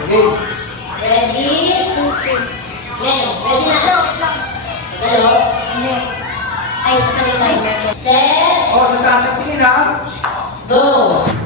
Okay. Ready? Ngayon, ready na? Dalo? Ay, sa timer. Set. O, sa taas ang tingin ha. Go!